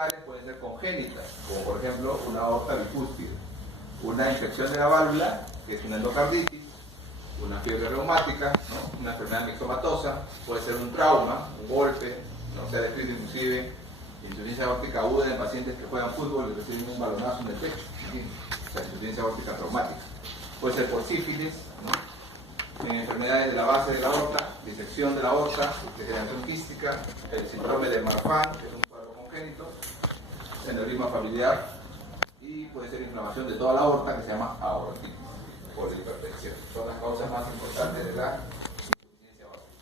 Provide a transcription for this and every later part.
enfermedades pueden ser congénitas, como por ejemplo una aorta bicúspide, una infección de la válvula, que es una endocarditis, una fiebre reumática, ¿no? Una enfermedad mixomatosa, puede ser un trauma, un golpe, ¿no? Se ha descrito inclusive insuficiencia aórtica aguda en pacientes que juegan fútbol y reciben un balonazo en el pecho, o sea, insuficiencia aórtica traumática. Puede ser por sífilis, ¿no? En enfermedades de la base de la aorta, disección de la aorta, degeneración quística, el síndrome de Marfan, que es un cuadro congénito, aneurisma familiar, y puede ser inflamación de toda la aorta, que se llama aortitis por hipertensión. Son las causas más importantes de la insuficiencia aórtica.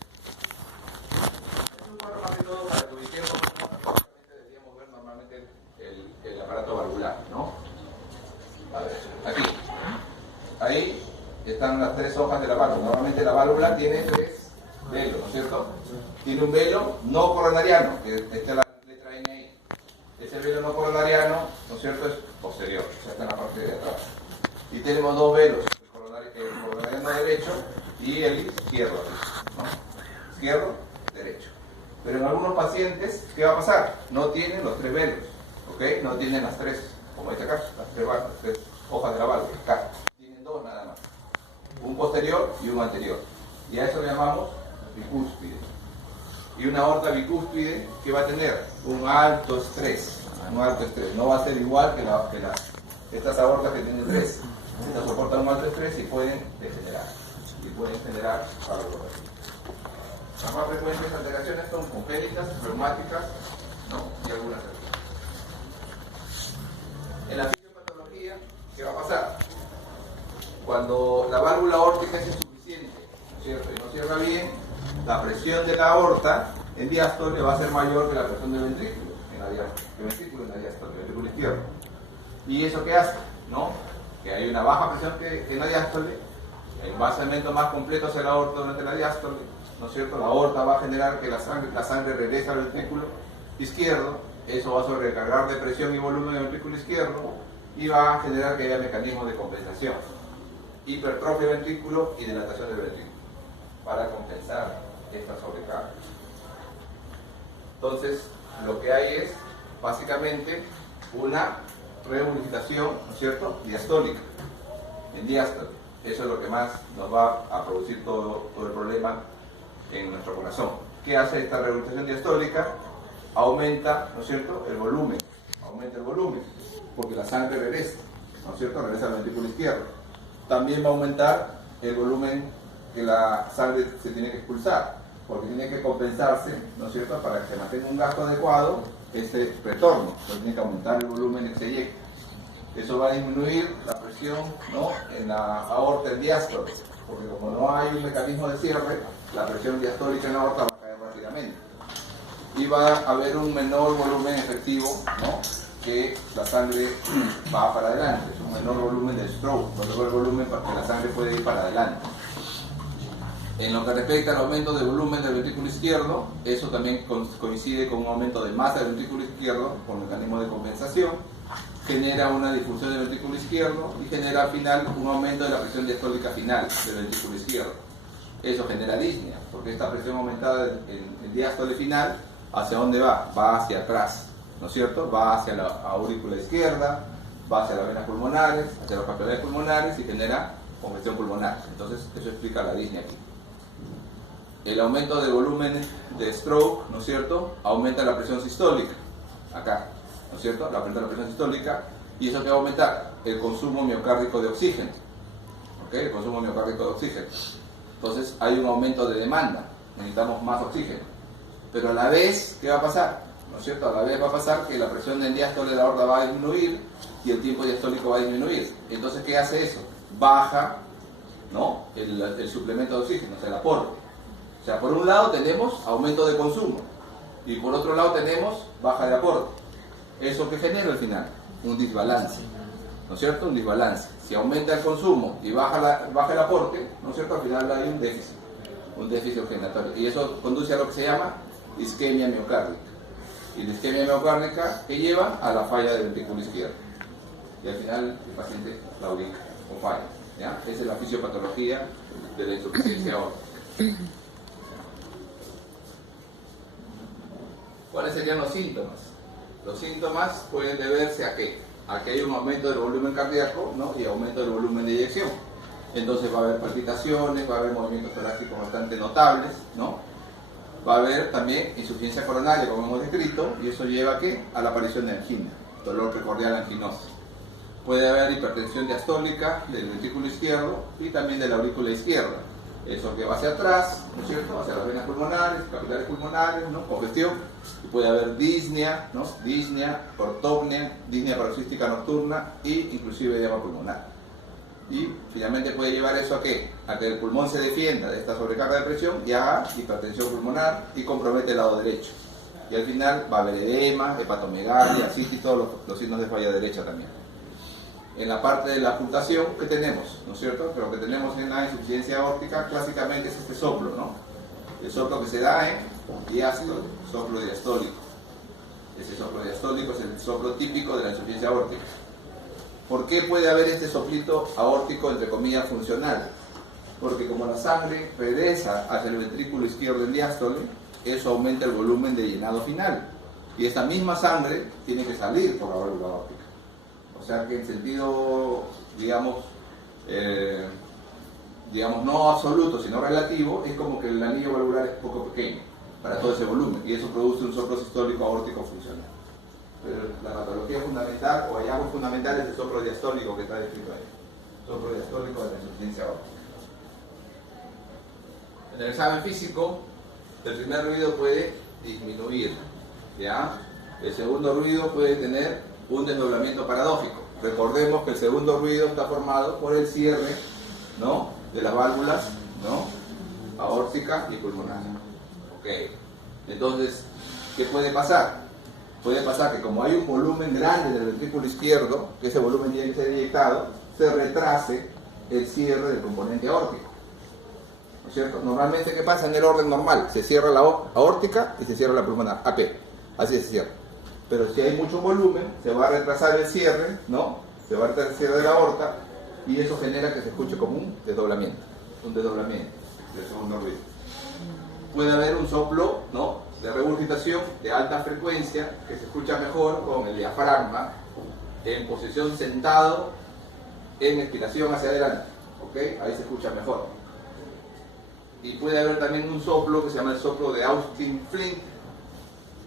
Es un cuadro más que todo para que ubiquemos cómo deberíamos ver normalmente el aparato valvular, ¿no? A ver, aquí. Ahí están las tres hojas de la válvula. Normalmente la válvula tiene tres velos, ¿no es cierto? Tiene un velo no coronariano, que esta es la letra N ahí. Ese velo no coronariano, ¿no es cierto?, es posterior, o sea, está en la parte de atrás. Y tenemos dos velos, el coronariano derecho y el izquierdo, ¿no? Izquierdo, derecho. Pero en algunos pacientes, ¿qué va a pasar? No tienen los tres velos, ¿ok? No tienen las tres, como dice acá, las tres hojas de la válvula, acá. Tienen dos nada más, un posterior y un anterior. Y a eso le llamamos bicúspide. Y una aorta bicúspide que va a tener un alto estrés, no va a ser igual que estas aortas que tienen tres. Estas soportan un alto estrés y pueden degenerar, valvulopatías. Las más frecuentes alteraciones son congénitas, reumáticas, ¿no? Y algunas otras. En la fisiopatología, ¿qué va a pasar? Cuando la válvula aórtica es insuficiente, ¿no es cierto?, y no cierra bien, la presión de la aorta en diástole va a ser mayor que la presión del ventrículo en la diástole, el ventrículo izquierdo. ¿Y eso qué hace? ¿No? Que hay una baja presión en la diástole, hay un vaciamiento más completo hacia la aorta durante la diástole, ¿no es cierto? La aorta va a generar que la sangre regrese al ventrículo izquierdo, eso va a sobrecargar de presión y volumen el ventrículo izquierdo y va a generar que haya mecanismos de compensación, hipertrofia del ventrículo y dilatación del ventrículo, para compensar esta sobrecarga. Entonces, lo que hay es básicamente una reunificación, ¿no es cierto?, diastólica, en diástole. Eso es lo que más nos va a producir todo el problema en nuestro corazón. ¿Qué hace esta reunificación diastólica? Aumenta, ¿no es cierto?, el volumen, porque la sangre regresa, ¿no es cierto?, regresa al ventrículo izquierdo. También va a aumentar el volumen que la sangre se tiene que expulsar, porque tiene que compensarse, ¿no es cierto?, para que se mantenga un gasto adecuado, este retorno, tiene que aumentar el volumen que se eyecta. Eso va a disminuir la presión, ¿no?, en la aorta en diástole, porque como no hay un mecanismo de cierre, la presión diastólica en la aorta va a caer rápidamente. Y va a haber un menor volumen efectivo, ¿no?, que la sangre va para adelante, es un menor volumen de stroke, menor volumen para que la sangre pueda ir para adelante. En lo que respecta al aumento de volumen del ventrículo izquierdo, eso también coincide con un aumento de masa del ventrículo izquierdo por mecanismo de compensación, genera una difusión del ventrículo izquierdo y genera al final un aumento de la presión diastólica final del ventrículo izquierdo. Eso genera disnea, porque esta presión aumentada en diástole final, ¿hacia dónde va? Va hacia atrás, ¿no es cierto? Va hacia la aurícula izquierda, va hacia las venas pulmonares, hacia los capilares pulmonares y genera congestión pulmonar. Entonces, eso explica la disnea aquí. El aumento del volumen de stroke, ¿no es cierto?, aumenta la presión sistólica, acá, ¿no es cierto?, aumenta la presión sistólica, y eso que va a aumentar el consumo miocárdico de oxígeno, ¿ok?, el consumo miocárdico de oxígeno. Entonces hay un aumento de demanda, necesitamos más oxígeno, pero a la vez, ¿qué va a pasar? ¿No es cierto?, a la vez va a pasar que la presión en diástole de la aorta va a disminuir y el tiempo diastólico va a disminuir. Entonces, ¿qué hace eso? Baja, ¿no?, el suplemento de oxígeno, o sea, el aporte. O sea, por un lado tenemos aumento de consumo y por otro lado tenemos baja de aporte. ¿Eso que genera al final? Un desbalance, ¿no es cierto? Un desbalance. Si aumenta el consumo y baja el aporte, ¿no es cierto?, al final hay un déficit oxigenatorio. Y eso conduce a lo que se llama isquemia miocárdica. Y la isquemia miocárdica que lleva a la falla del ventrículo izquierdo. Y al final el paciente la ubica con falla, ¿ya? Esa es la fisiopatología de la insuficiencia aórtica. ¿Cuáles serían los síntomas? Los síntomas pueden deberse a qué? A que hay un aumento del volumen cardíaco, ¿no? Y aumento del volumen de eyección. Entonces va a haber palpitaciones, va a haber movimientos torácicos bastante notables, ¿no? Va a haber también insuficiencia coronaria, como hemos descrito, y eso lleva ¿a qué? A la aparición de angina, dolor precordial anginoso. Puede haber hipertensión diastólica del ventrículo izquierdo y también de la aurícula izquierda. Eso que va hacia atrás, ¿no es cierto? Hacia las venas pulmonares, capilares pulmonares, ¿no? Congestión. Y puede haber disnea, ¿no? Disnea, ortopnea, disnea paroxística nocturna e inclusive edema pulmonar. Y finalmente puede llevar eso a ¿qué? A que el pulmón se defienda de esta sobrecarga de presión y haga hipertensión pulmonar y compromete el lado derecho. Y al final va a haber edema, hepatomegalia, citis, todos los signos de falla derecha también. En la parte de la ocultación, ¿qué tenemos? ¿No es cierto? Pero lo que tenemos en la insuficiencia aórtica clásicamente es este soplo, ¿no? El soplo que se da en diástole, soplo diastólico. Ese soplo diastólico es el soplo típico de la insuficiencia aórtica. ¿Por qué puede haber este soplito aórtico, entre comillas, funcional? Porque como la sangre regresa hacia el ventrículo izquierdo en diástole, eso aumenta el volumen de llenado final. Y esta misma sangre tiene que salir por la válvula aórtica. O sea que en sentido, digamos, no absoluto, sino relativo, es como que el anillo valvular es poco pequeño para todo ese volumen, y eso produce un soplo sistólico aórtico funcional. Pero la patología fundamental, o hallazgo fundamental, es el soplo diastólico que está descrito ahí. Soplo diastólico de la insuficiencia aórtica. En el examen físico, el primer ruido puede disminuir, ¿ya? El segundo ruido puede tener un desdoblamiento paradójico. Recordemos que el segundo ruido está formado por el cierre, ¿no? De las válvulas, ¿no? Aórtica y pulmonar. Ok. Entonces, ¿qué puede pasar? Puede pasar que como hay un volumen grande del ventrículo izquierdo, que ese volumen tiene que ser inyectado, se retrase el cierre del componente aórtico. ¿No es cierto? Normalmente, ¿qué pasa en el orden normal? Se cierra la aórtica y se cierra la pulmonar, AP. Así se cierra. Pero si hay mucho volumen, se va a retrasar el cierre, ¿no? Se va a retrasar el cierre de la aorta y eso genera que se escuche como un desdoblamiento del segundo ruido. Puede haber un soplo, ¿no? De regurgitación de alta frecuencia que se escucha mejor con el diafragma en posición sentado en expiración hacia adelante, ¿ok? Ahí se escucha mejor. Y puede haber también un soplo que se llama el soplo de Austin-Flint,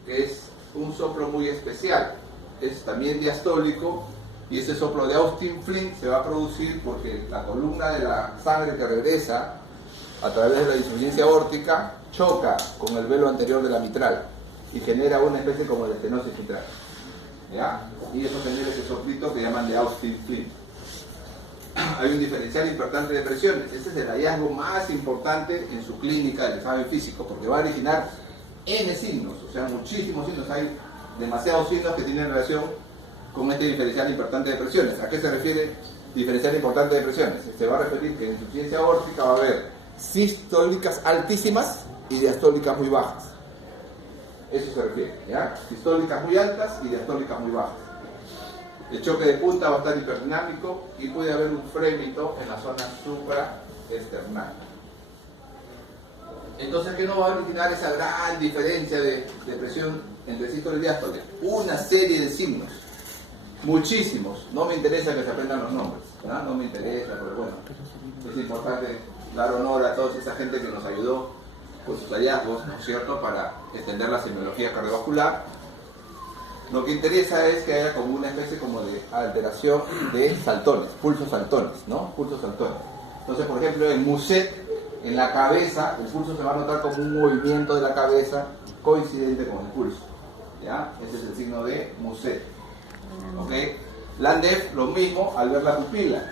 que es un soplo muy especial, es también diastólico, y ese soplo de Austin-Flint se va a producir porque la columna de la sangre que regresa a través de la insuficiencia aórtica choca con el velo anterior de la mitral y genera una especie como de estenosis mitral, ¿ya? Y eso genera ese soplito que llaman de Austin-Flint. Hay un diferencial importante de presiones. Ese es el hallazgo más importante en su clínica del examen físico, porque va a originar N signos, o sea, muchísimos signos. Hay demasiados signos que tienen relación con este diferencial importante de presiones. ¿A qué se refiere diferencial importante de presiones? Se va a referir que en insuficiencia aórtica va a haber sistólicas altísimas y diastólicas muy bajas. Eso se refiere, ¿ya? Sistólicas muy altas y diastólicas muy bajas. El choque de punta va a estar hiperdinámico y puede haber un frémito en la zona supraesternal. Entonces, ¿qué no va a originar esa gran diferencia de presión entre sístole y diástole? Una serie de signos, muchísimos. No me interesa que se aprendan los nombres, ¿no? No me interesa, pero bueno, es importante dar honor a toda esa gente que nos ayudó con sus hallazgos, ¿no es cierto?, para extender la semiología cardiovascular. Lo que interesa es que haya como una especie como de alteración de saltones, pulsos saltones, ¿no? Pulsos saltones. Entonces, por ejemplo, en Muset, en la cabeza, el pulso se va a notar como un movimiento de la cabeza coincidente con el pulso, ¿ya? Ese es el signo de Muset, ¿ok? Landef, lo mismo al ver la pupila.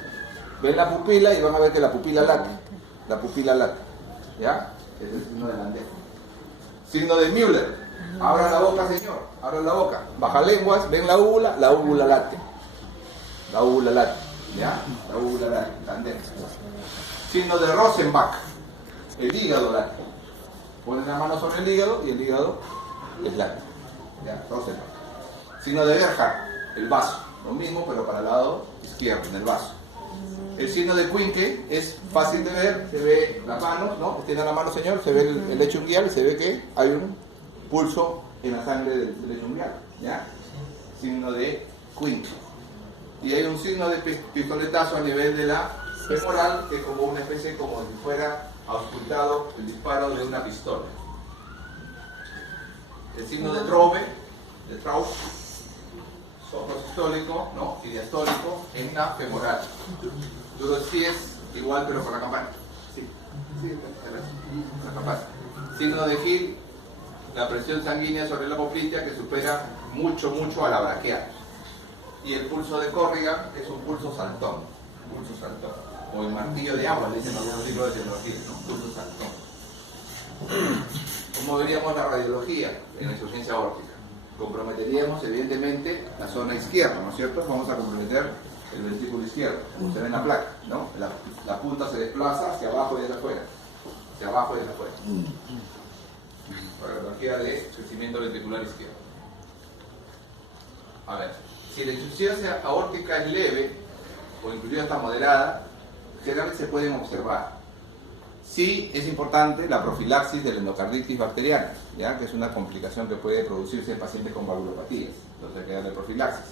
Ven la pupila y van a ver que la pupila late, ¿ya? Ese es el signo de Landef. Signo de Müller. Abra la boca, señor, abra la boca. Baja lenguas, ven la úvula late. La úvula late, ¿ya? La úvula late, Landef. Signo de Rosenbach, el hígado late. Pones la mano sobre el hígado y el hígado es late, ¿ya? Rosenbach. Signo de Gerhardt, el vaso. Lo mismo, pero para el lado izquierdo, en el vaso. El signo de Quincke es fácil de ver, se ve las manos, ¿no? Extienda la mano, señor, se ve el lecho unguial y se ve que hay un pulso en la sangre del lecho unguial, ¿ya? signo de Quincke. Y hay un signo de pistoletazo a nivel de la femoral, que es como una especie como si fuera auscultado el disparo de una pistola. El signo de Traube, soprasistólico, ¿no? Y diastólico en la femoral. Duro sí es igual, pero con la campana. Sí, la campana. Signo de Hill, la presión sanguínea sobre la popltea que supera mucho a la braquial. Y el pulso de Corrigan es un pulso saltón, o el martillo de agua, le dicen algunos libros de tecnología, ¿no? Pulso saltón. ¿Cómo veríamos la radiología en la insuficiencia aórtica? Comprometeríamos evidentemente la zona izquierda, ¿no es cierto? Vamos a comprometer el ventrículo izquierdo, como se ve en la placa, ¿no? La punta se desplaza hacia abajo y hacia afuera, radiología de crecimiento ventricular izquierdo. A ver, si la insuficiencia aórtica es leve, o inclusive hasta moderada, generalmente se pueden observar. Sí es importante la profilaxis de la endocarditis bacteriana, ¿ya? Que es una complicación que puede producirse en pacientes con valvulopatías, entonces hay que darle profilaxis.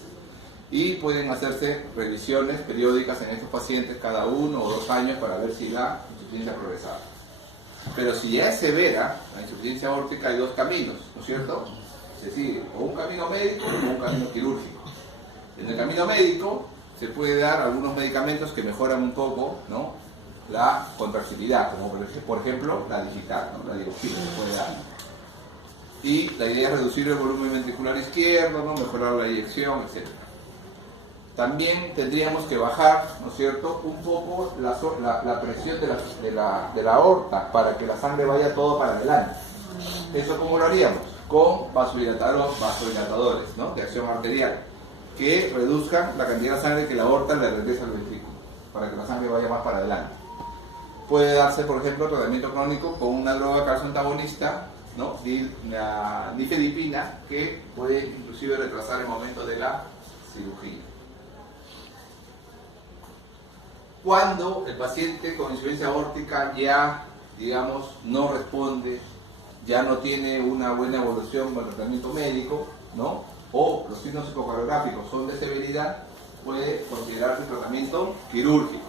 Y pueden hacerse revisiones periódicas en estos pacientes cada 1 o 2 años para ver si la insuficiencia ha progresado. Pero si ya es severa, la insuficiencia aórtica, hay 2 caminos, ¿no es cierto? Se sigue o un camino médico o un camino quirúrgico. En el camino médico se puede dar algunos medicamentos que mejoran un poco, ¿no?, la contractilidad, como por ejemplo la digital, ¿no?, la digoxina se puede dar. Y la idea es reducir el volumen ventricular izquierdo, ¿no?, mejorar la eyección, etc. También tendríamos que bajar, ¿no es cierto?, un poco la presión de la aorta para que la sangre vaya todo para adelante. ¿Eso cómo lo haríamos? Con vasodilatadores, ¿no?, de acción arterial, que reduzcan la cantidad de sangre que la aorta le regresa al ventrículo, para que la sangre vaya más para adelante. Puede darse, por ejemplo, tratamiento crónico con una droga calcio-antagonista, ¿no?, la nifedipina, que puede inclusive retrasar el momento de la cirugía. Cuando el paciente con insuficiencia aórtica ya, digamos, no responde, ya no tiene una buena evolución con el tratamiento médico, ¿no?, o los signos ecocardiográficos son de severidad, puede considerarse tratamiento quirúrgico.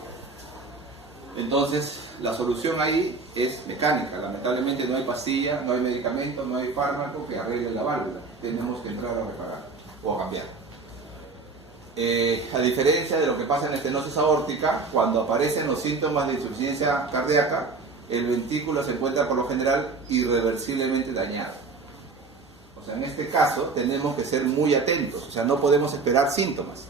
Entonces, la solución ahí es mecánica. Lamentablemente no hay pastilla, no hay medicamento, no hay fármaco que arregle la válvula. Tenemos que entrar a reparar o a cambiar. A diferencia de lo que pasa en la estenosis aórtica, cuando aparecen los síntomas de insuficiencia cardíaca, el ventrículo se encuentra por lo general irreversiblemente dañado. O sea, en este caso tenemos que ser muy atentos, o sea, no podemos esperar síntomas.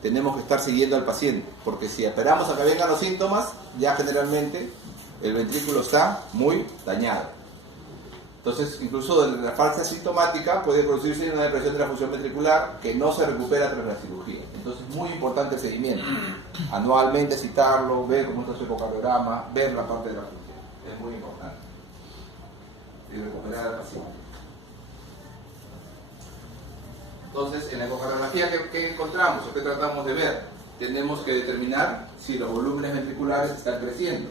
Tenemos que estar siguiendo al paciente, porque si esperamos a que vengan los síntomas, ya generalmente el ventrículo está muy dañado. Entonces, incluso la falsa sintomática puede producirse una depresión de la función ventricular que no se recupera tras la cirugía. Entonces, muy importante el seguimiento. Anualmente citarlo, ver cómo está su ecocardiograma, ver la parte de la función. Es muy importante. Y recuperar al paciente. Entonces, en la ecocardiografía, ¿qué encontramos o qué tratamos de ver? Tenemos que determinar si los volúmenes ventriculares están creciendo.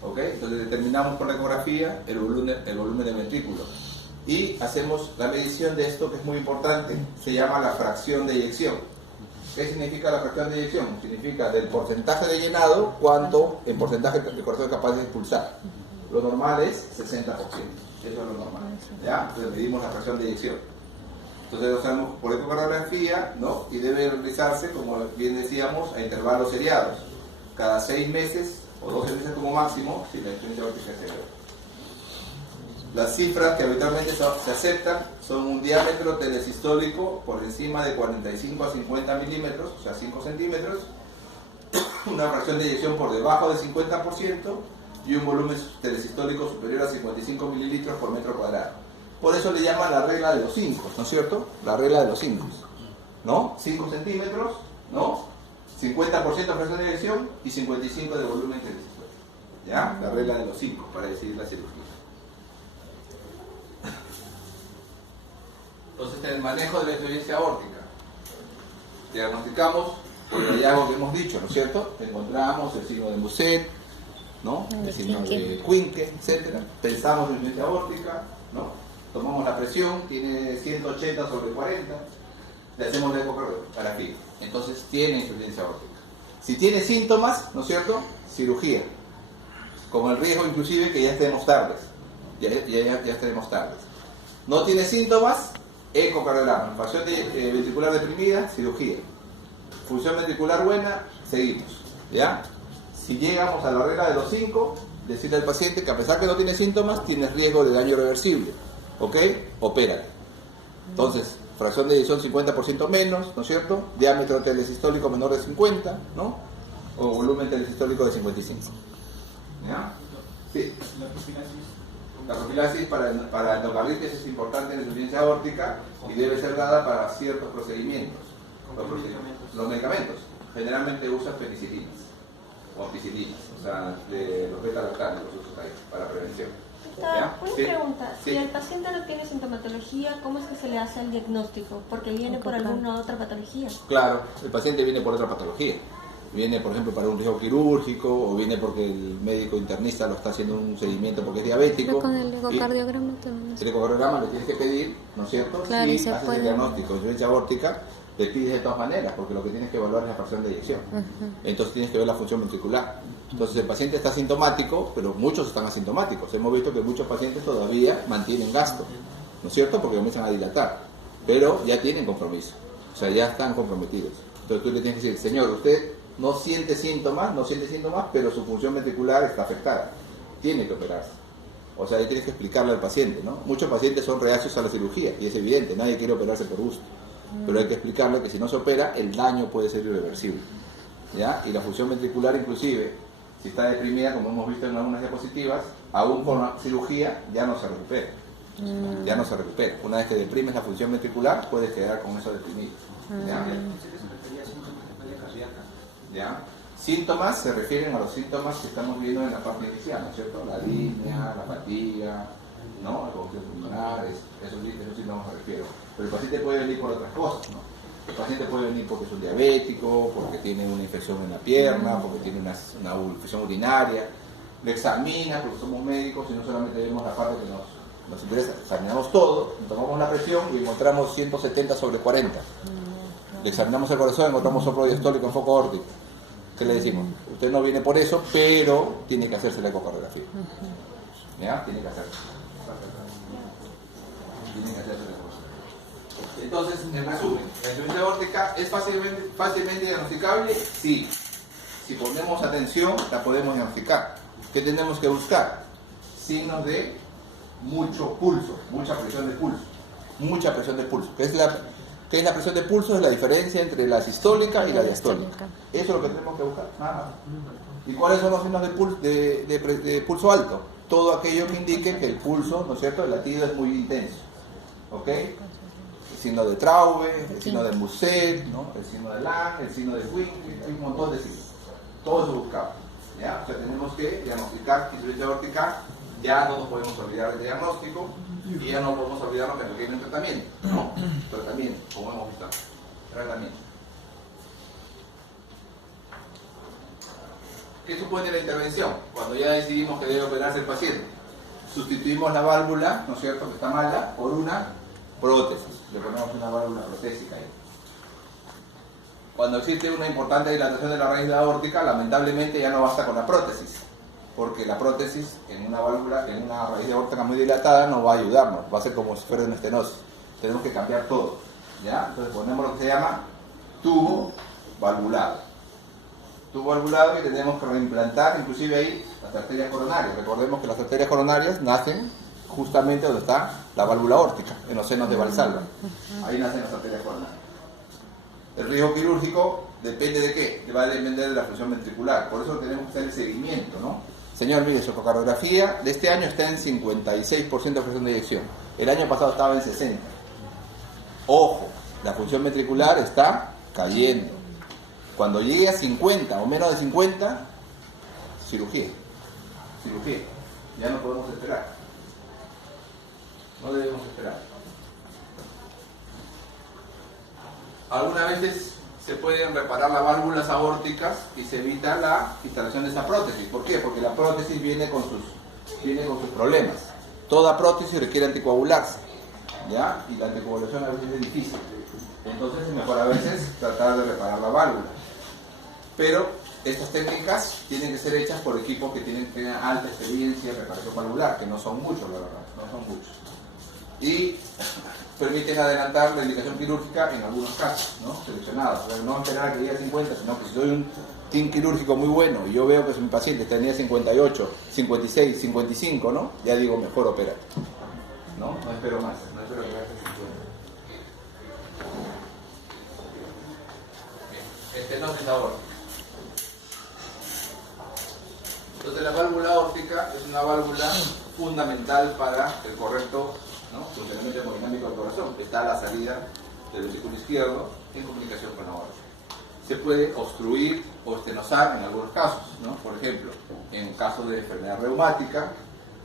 ¿Ok? Entonces determinamos por la ecografía el volumen del ventrículo. Y hacemos la medición de esto, que es muy importante, se llama la fracción de eyección. ¿Qué significa la fracción de eyección? Significa del porcentaje de llenado, cuánto en porcentaje el corazón es capaz de expulsar. Lo normal es 60%. Eso es lo normal. ¿Ya? Entonces medimos la fracción de eyección. Entonces lo hacemos por ecocardiografía, ¿no? Y debe realizarse, como bien decíamos, a intervalos seriados. Cada 6 meses o 12 meses como máximo, si la insuficiencia aórtica es severa. Las cifras que habitualmente se aceptan son un diámetro telesistólico por encima de 45 a 50 milímetros, o sea 5 centímetros, una fracción de eyección por debajo del 50% y un volumen telesistólico superior a 55 mililitros por metro cuadrado. Por eso le llaman la regla de los 5, ¿no es cierto? La regla de los 5, ¿no? 5 centímetros, ¿no? 50% de fracción de eyección y 55 de volumen telesistólico. ¿Ya? La regla de los 5 para decidir la cirugía. Entonces, en el manejo de la insuficiencia aórtica, diagnosticamos por el hallazgo que hemos dicho, ¿no es cierto? Encontramos el signo de Muset, ¿no? El signo de Quincke, etc. Pensamos en insuficiencia aórtica, ¿no? Tomamos la presión, tiene 180 sobre 40. le hacemos la ecografía. Entonces tiene insuficiencia aórtica. Si tiene síntomas, ¿no es cierto? Cirugía. Con el riesgo inclusive que ya estemos tardes. Ya estaremos tardes. No tiene síntomas, ecocardiograma. Función ventricular deprimida, cirugía. Función ventricular buena, seguimos. ¿Ya? Si llegamos a la regla de los 5, decirle al paciente que a pesar que no tiene síntomas, tiene riesgo de daño irreversible. ¿Ok? Opérale. Entonces, fracción de eyección 50% menos, ¿no es cierto? Diámetro telesistólico menor de 50, ¿no? O volumen telesistólico de 55. ¿Ya? Sí. La profilaxis para endocarditis es importante en la insuficiencia aórtica y debe ser dada para ciertos procedimientos. Los medicamentos. Generalmente usan penicilinas o ampicilinas, o sea, de los beta-lactanos los usan ahí para prevención. Una pregunta, si el paciente no tiene sintomatología, ¿cómo es que se le hace el diagnóstico? Porque viene por alguna otra patología. Claro, el paciente viene por otra patología. Viene, por ejemplo, para un riesgo quirúrgico, o viene porque el médico internista lo está haciendo un seguimiento porque es diabético. Pero con el ecocardiograma también. El ecocardiograma le tienes que pedir, ¿no es cierto? Claro, si haces el diagnóstico de insuficiencia aórtica, le pides de todas maneras, porque lo que tienes que evaluar es la fracción de eyección. Entonces tienes que ver la función ventricular. Entonces el paciente está asintomático, pero muchos están asintomáticos. Hemos visto que muchos pacientes todavía mantienen gasto, ¿no es cierto? Porque comienzan a dilatar, pero ya tienen compromiso, o sea, ya están comprometidos. Entonces tú le tienes que decir, señor, usted no siente síntomas, pero su función ventricular está afectada, tiene que operarse. O sea, tienes que explicarle al paciente, ¿no? Muchos pacientes son reacios a la cirugía, y es evidente, nadie quiere operarse por gusto. Pero hay que explicarle que si no se opera, el daño puede ser irreversible, ¿ya? Y la función ventricular, inclusive, si está deprimida, como hemos visto en algunas diapositivas, aún con la cirugía ya no se recupera. Ya no se recupera. Una vez que deprimes la función ventricular, puedes quedar con eso deprimido. ¿Ya? ¿Ya? Síntomas se refieren a los síntomas que estamos viendo en la parte inicial, ¿no es cierto? La disnea, la fatiga, ¿no? La congestión pulmonar, esos síntomas me refiero. Pero el paciente puede venir por otras cosas, ¿no? El paciente puede venir porque es un diabético, porque tiene una infección en la pierna, porque tiene una infección urinaria. Le examina, porque somos médicos y no solamente vemos la parte que nos interesa, examinamos todo, tomamos la presión y encontramos 170/40. Le examinamos el corazón y encontramos soplo diastólico en foco aórtico. ¿Qué le decimos? Usted no viene por eso, pero tiene que hacerse la ecocardiografía. ¿Ya? Tiene que hacerse. Tiene que hacerse la ecocardiografía. Entonces, en resumen, la insuficiencia aórtica es fácilmente diagnosticable, sí. Si ponemos atención, la podemos diagnosticar. ¿Qué tenemos que buscar? Signos de mucho pulso, mucha presión de pulso. Mucha presión de pulso. ¿Qué es la presión de pulso? Es la diferencia entre la sistólica y la diastólica. Eso es lo que tenemos que buscar, nada más. ¿Y cuáles son los signos de pulso alto? Todo aquello que indique que el pulso, ¿no es cierto?, el latido es muy intenso. ¿Ok? El signo de Traube, el signo de Muset, ¿no? El signo de Lang, el signo de Winkel, hay un montón de signos. Todo eso buscamos, ¿ya? O sea, tenemos que diagnosticar insuficiencia aórtica, ya no nos podemos olvidar del diagnóstico y ya no podemos olvidarnos que requiere un tratamiento, ¿no? Tratamiento, como hemos visto. Tratamiento. ¿Qué supone la intervención? Cuando ya decidimos que debe operarse el paciente, sustituimos la válvula, ¿no es cierto?, que está mala, por una prótesis. Le ponemos una válvula protésica ahí. Cuando existe una importante dilatación de la raíz aórtica, lamentablemente ya no basta con la prótesis, porque la prótesis en una válvula, en una raíz aórtica muy dilatada, no va a ayudarnos, va a ser como si fuera una estenosis. Tenemos que cambiar todo, ¿ya? Entonces ponemos lo que se llama tubo valvulado. Tubo valvulado, y tenemos que reimplantar inclusive ahí las arterias coronarias. Recordemos que las arterias coronarias nacen justamente donde está la válvula aórtica, en los senos de Valsalva. Ahí nacen las arterias coronarias. El riesgo quirúrgico depende de qué, va a depender de la función ventricular, por eso tenemos que hacer el seguimiento, ¿no? Señor, mire, su ecocardiografía de este año está en 56% de fracción de eyección, el año pasado estaba en 60%. Ojo, la función ventricular está cayendo. Cuando llegue a 50 o menos de 50, cirugía, ya no podemos esperar, no debemos esperar. Algunas veces se pueden reparar las válvulas aórticas y se evita la instalación de esa prótesis. ¿Por qué? Porque la prótesis viene con sus problemas. Toda prótesis requiere anticoagularse, ¿ya? Y la anticoagulación a veces es difícil. Entonces es mejor a veces tratar de reparar la válvula. Pero estas técnicas tienen que ser hechas por equipos que tienen alta experiencia en reparación valvular, que no son muchos, la verdad, no son muchos. Y permiten adelantar la indicación quirúrgica en algunos casos, ¿no? Seleccionados. O sea, no esperar a que llegue a 50, sino que si soy un team quirúrgico muy bueno y yo veo que mi paciente tenía 58, 56, 55, ¿no? Ya digo, mejor operar. ¿No? No espero más, no espero que llegue a 50. Estenosis aórtica. Entonces la válvula aórtica es una válvula fundamental para el correcto, ¿no?, funcionamiento hemodinámico del corazón. Está a la salida del ventrículo izquierdo en comunicación con la aorta. Se puede obstruir o estenosar en algunos casos, ¿no? Por ejemplo, en casos de enfermedad reumática,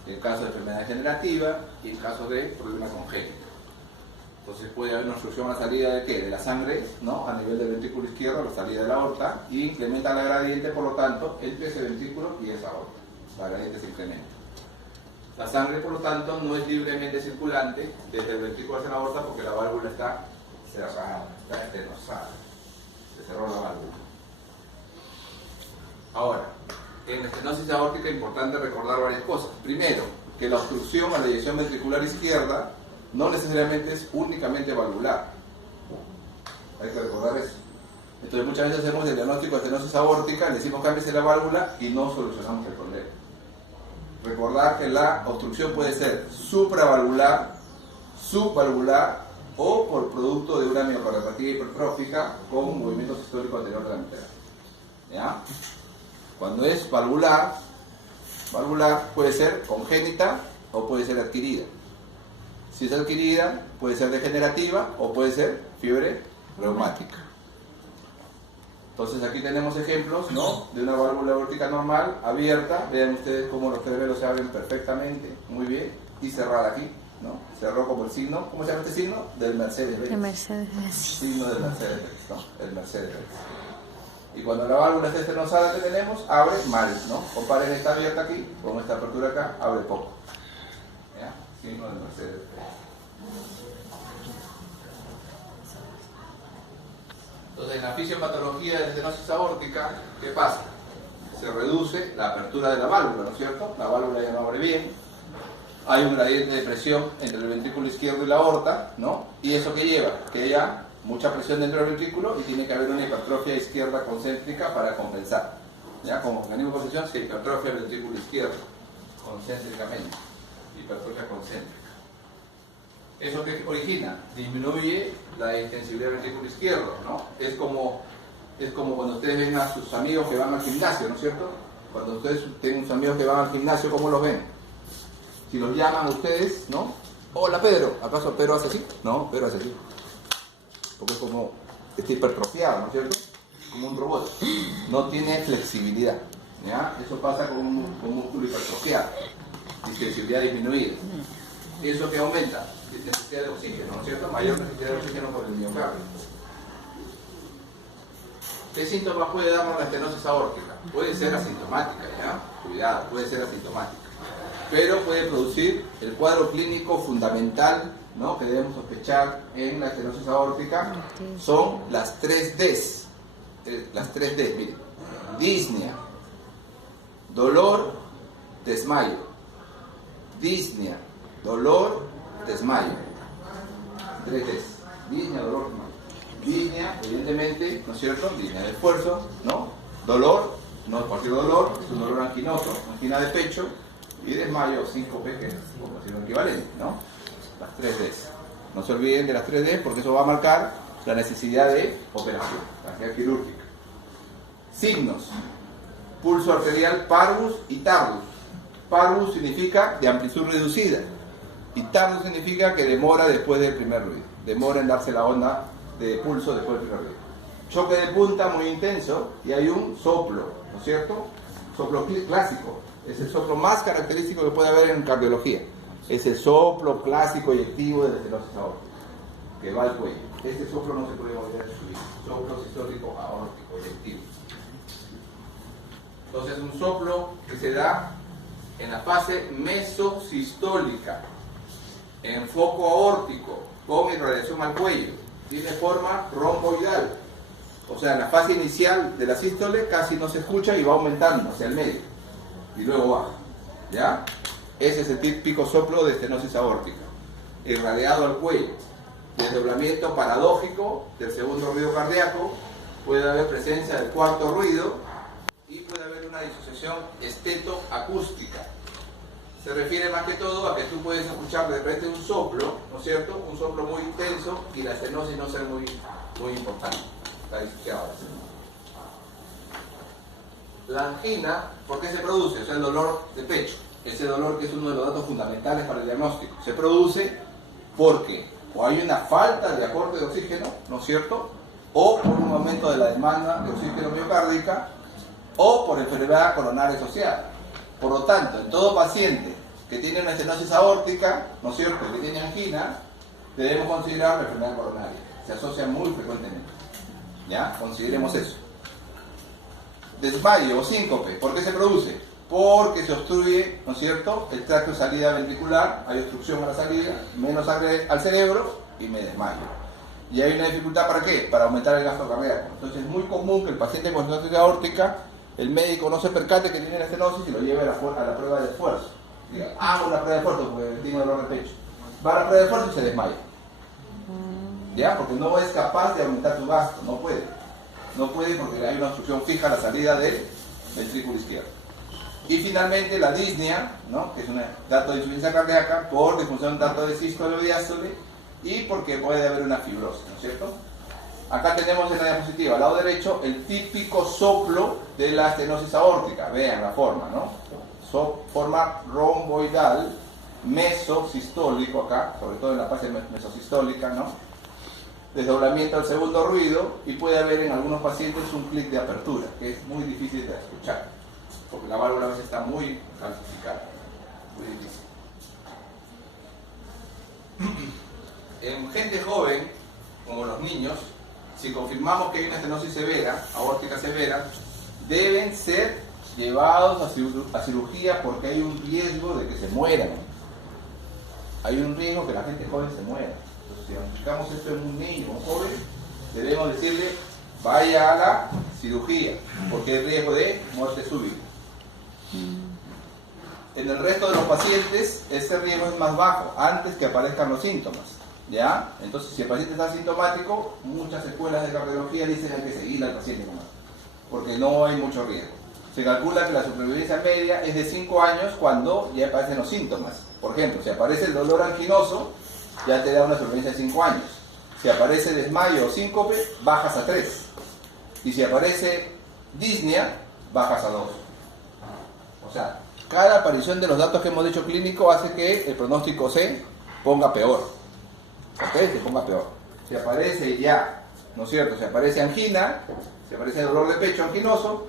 en caso de enfermedad degenerativa y en caso de problema congénito. Entonces puede haber una obstrucción a la salida de ¿qué? De la sangre, ¿no?, a nivel del ventrículo izquierdo, a la salida de la aorta, y incrementa la gradiente, por lo tanto, entre ese ventrículo y esa aorta. La gradiente se incrementa. La sangre, por lo tanto, no es libremente circulante desde el ventrículo hacia la aorta porque la válvula está cerrada, está estenosada. Se cerró la válvula. Ahora, en la estenosis aórtica es importante recordar varias cosas. Primero, que la obstrucción a la eyección ventricular izquierda no necesariamente es únicamente valvular. Hay que recordar eso. Entonces muchas veces hacemos el diagnóstico de estenosis aórtica, le decimos cámbiese la válvula y no solucionamos el problema. Recordar que la obstrucción puede ser supravalvular, subvalvular o por producto de una miocardiopatía hipertrófica con movimiento sistólico anterior de la mitad. ¿Ya? Cuando es valvular puede ser congénita o puede ser adquirida. Si es adquirida, puede ser degenerativa o puede ser fiebre reumática. Entonces aquí tenemos ejemplos, ¿no?, de una válvula aórtica normal, abierta. Vean ustedes cómo los cerebros se abren perfectamente, muy bien, y cerrada aquí, ¿no? Cerró como el signo, ¿cómo se llama este signo? Del Mercedes-Benz. De Mercedes-Benz. Signo del Mercedes-Benz, ¿no? El Mercedes-Benz. Y cuando la válvula está estenosada que tenemos, abre mal, ¿no? Comparen esta abierta aquí con esta apertura acá, abre poco. ¿Ya? Signo del Mercedes-Benz. Entonces, en la fisiopatología de la estenosis aórtica, ¿qué pasa? Se reduce la apertura de la válvula, ¿no es cierto? La válvula ya no abre bien. Hay un gradiente de presión entre el ventrículo izquierdo y la aorta, ¿no? ¿Y eso qué lleva? Que haya mucha presión dentro del ventrículo y tiene que haber una hipertrofia izquierda concéntrica para compensar. ¿Ya? Como mecanismo de compensación se hipertrofia el ventrículo izquierdo concéntricamente. Hipertrofia concéntrica. ¿Eso qué origina? Disminuye la extensibilidad del ventrículo izquierdo, ¿no? Es como cuando ustedes ven a sus amigos que van al gimnasio, ¿no es cierto? Cuando ustedes tienen sus amigos que van al gimnasio, ¿cómo los ven? Si los llaman a ustedes, ¿no? Hola Pedro, ¿acaso Pedro hace así? No, Pedro hace así. Porque es como, está hipertrofiado, ¿no es cierto? Como un robot. No tiene flexibilidad, ¿ya? Eso pasa con un músculo hipertrofiado y flexibilidad disminuida. ¿Eso que aumenta? Necesidad de oxígeno, ¿no es cierto? Mayor necesidad de oxígeno por el miocardio. ¿Qué síntomas puede darnos la estenosis aórtica? Puede ser asintomática, ¿ya? Cuidado, puede ser asintomática. Pero puede producir el cuadro clínico fundamental, ¿no?, que debemos sospechar en la estenosis aórtica. Son las 3 Ds. Las 3 Ds, miren. Disnea, dolor, desmayo. Disnea, dolor, desmayo. 3 Ds. Disnea, dolor, desmayo. Disnea, evidentemente, ¿no es cierto? Disnea de esfuerzo, ¿no? Dolor, no es cualquier dolor, es un dolor anginoso, angina de pecho, y desmayo, síncope, que es como si un equivalente, ¿no? Las 3 Ds. No se olviden de las 3 Ds porque eso va a marcar la necesidad de operación, la necesidad quirúrgica. Signos: pulso arterial parvus y tardus. Parvus significa de amplitud reducida y tardus significa que demora después del primer ruido, demora en darse la onda de pulso después del primer ruido. Choque de punta muy intenso y hay un soplo, ¿no es cierto? Soplo clásico, es el soplo más característico que puede haber en cardiología. Es el soplo clásico eyectivo de la estenosis aórtica, que va al cuello. Este soplo no se puede volver a subir, soplo sistólico aórtico eyectivo. Entonces, un soplo que se da en la fase mesosistólica. en foco aórtico con irradiación al cuello, tiene forma romboidal. O sea, en la fase inicial de la sístole casi no se escucha y va aumentando hacia el medio y luego baja. ¿Ya? Ese es el típico soplo de estenosis aórtica. Irradiado al cuello. Desdoblamiento paradójico del segundo ruido cardíaco. Puede haber presencia del cuarto ruido y puede haber una disociación estetoacústica. Se refiere más que todo a que tú puedes escuchar de repente un soplo, ¿no es cierto? Un soplo muy intenso y la estenosis no ser muy importante. Está disociado. La angina, ¿por qué se produce? O sea, el dolor de pecho. Ese dolor que es uno de los datos fundamentales para el diagnóstico. Se produce porque o hay una falta de aporte de oxígeno, ¿no es cierto? O por un aumento de la demanda de oxígeno miocárdica, o por enfermedad coronaria asociada. Por lo tanto, en todo paciente que tiene una estenosis aórtica, ¿no es cierto?, que tiene angina, debemos considerar la enfermedad coronaria. Se asocia muy frecuentemente. ¿Ya? Consideremos eso. Desmayo o síncope, ¿por qué se produce? Porque se obstruye, ¿no es cierto?, el tracto de salida ventricular, hay obstrucción a la salida, menos sangre al cerebro y me desmayo. Y hay una dificultad, ¿para qué? Para aumentar el gasto cardíaco. Entonces es muy común que el paciente con estenosis aórtica, el médico no se percate que tiene la estenosis y lo lleve a la prueba de esfuerzo. Diga, hago una prueba de esfuerzo porque tengo dolor de pecho. Va a la prueba de esfuerzo y se desmaya. ¿Ya? Porque no es capaz de aumentar tu gasto, no puede. No puede porque hay una obstrucción fija a la salida del ventrículo izquierdo. Y finalmente la disnea, ¿no?, que es un dato de insuficiencia cardíaca por disfunción tanto de sístole o diástole y porque puede haber una fibrosis, ¿no es cierto? Acá tenemos en la diapositiva, al lado derecho, el típico soplo de la estenosis aórtica. Vean la forma, ¿no? Forma romboidal, mesosistólico acá, sobre todo en la fase mesosistólica, ¿no? Desdoblamiento al segundo ruido y puede haber en algunos pacientes un clic de apertura, que es muy difícil de escuchar, porque la válvula a veces está muy calcificada, muy difícil. En gente joven, como los niños, si confirmamos que hay una estenosis severa, aórtica severa, deben ser llevados a cirugía porque hay un riesgo de que se mueran. Hay un riesgo que la gente joven se muera. Entonces, si aplicamos esto en un niño o un joven, debemos decirle, vaya a la cirugía, porque hay riesgo de muerte súbita. En el resto de los pacientes, ese riesgo es más bajo, antes que aparezcan los síntomas. ¿Ya? Entonces, si el paciente está asintomático, muchas escuelas de cardiología dicen que hay que seguir al paciente nomás, porque no hay mucho riesgo. Se calcula que la supervivencia media es de 5 años cuando ya aparecen los síntomas. Por ejemplo, si aparece el dolor anginoso, ya te da una supervivencia de 5 años. Si aparece desmayo o síncope, bajas a 3. Y si aparece disnea, bajas a 2. O sea, cada aparición de los datos que hemos dicho clínico hace que el pronóstico se ponga peor. ¿Ok? Se ponga peor. Si aparece ya, ¿no es cierto? Si aparece angina, si aparece dolor de pecho anginoso,